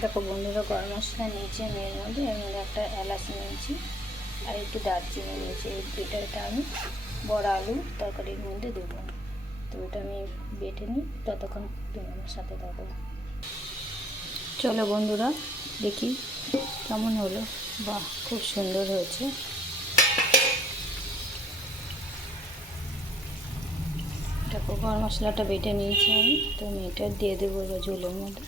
দেখো বন্ধুরা, গরম মশলা নিয়েছি আমি, এর মধ্যে একটা এলাচ নিয়েছি আর একটু দারচিনি নিয়েছি। এটা আমি বড় আলু তরকারির মধ্যে দেবো। তো এটা আমি বেটে নিই, ততক্ষণ তুমি আমার সাথে থাকো। চলো বন্ধুরা, দেখি কেমন হলো। বাহ, খুব সুন্দর হয়েছে। দেখো গরম মশলাটা বেটে নিয়েছি আমি, তো আমি এটা দিয়ে দেবো এবার ঝোলের মধ্যে।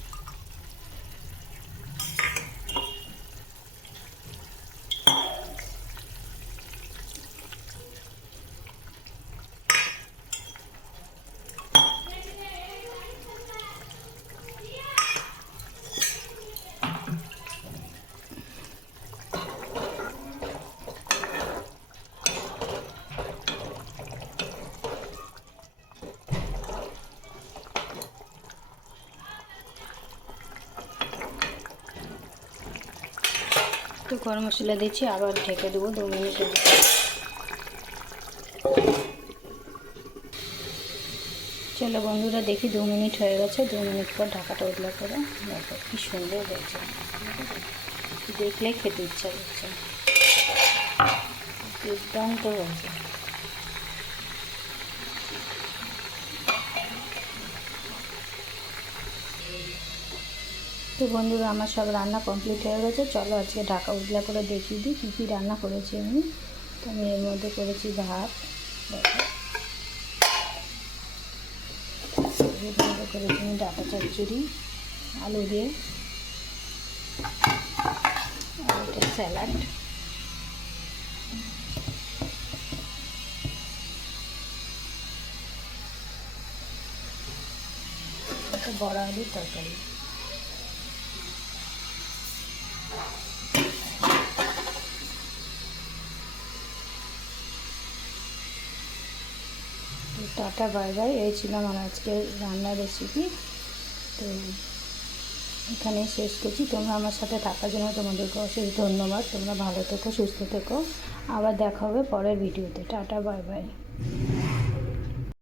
তো গরম মশলা দিচ্ছি, আবার ঢেকে দেবো 2 মিনিটের। চলো বন্ধুরা, দেখি 2 মিনিট হয়ে গেছে। 2 মিনিট পর ঢাকাটা উঠলে করে দেখো কি সুন্দর হয়েছে। দেখলে খেতে ইচ্ছা করছে, দুর্দান্ত হয়েছে। তো বন্ধুরা, আমার সব রান্না কমপ্লিট হয়ে গেছে। চলো আজকে ঢাকা উজলা করে দেখিয়ে দিই কী কী রান্না করেছি আমি। তো আমি এর মধ্যে করেছি ভাত, দেখো এর মধ্যে করেছি আমি ডাটা চচ্চড়ি আলু দিয়ে, আর এটা স্যালাড, একটা বড় আলুর তরকারি। টাটা বাই বাই, এই ছিল আমার আজকের রান্নার রেসিপি। তো এখানেই শেষ করছি। তোমরা আমার সাথে থাকার জন্য তোমাদেরকে অশেষ ধন্যবাদ। তোমরা ভালো থেকো, সুস্থ থেকো। আবার দেখা হবে পরের ভিডিওতে। Tata bye bye.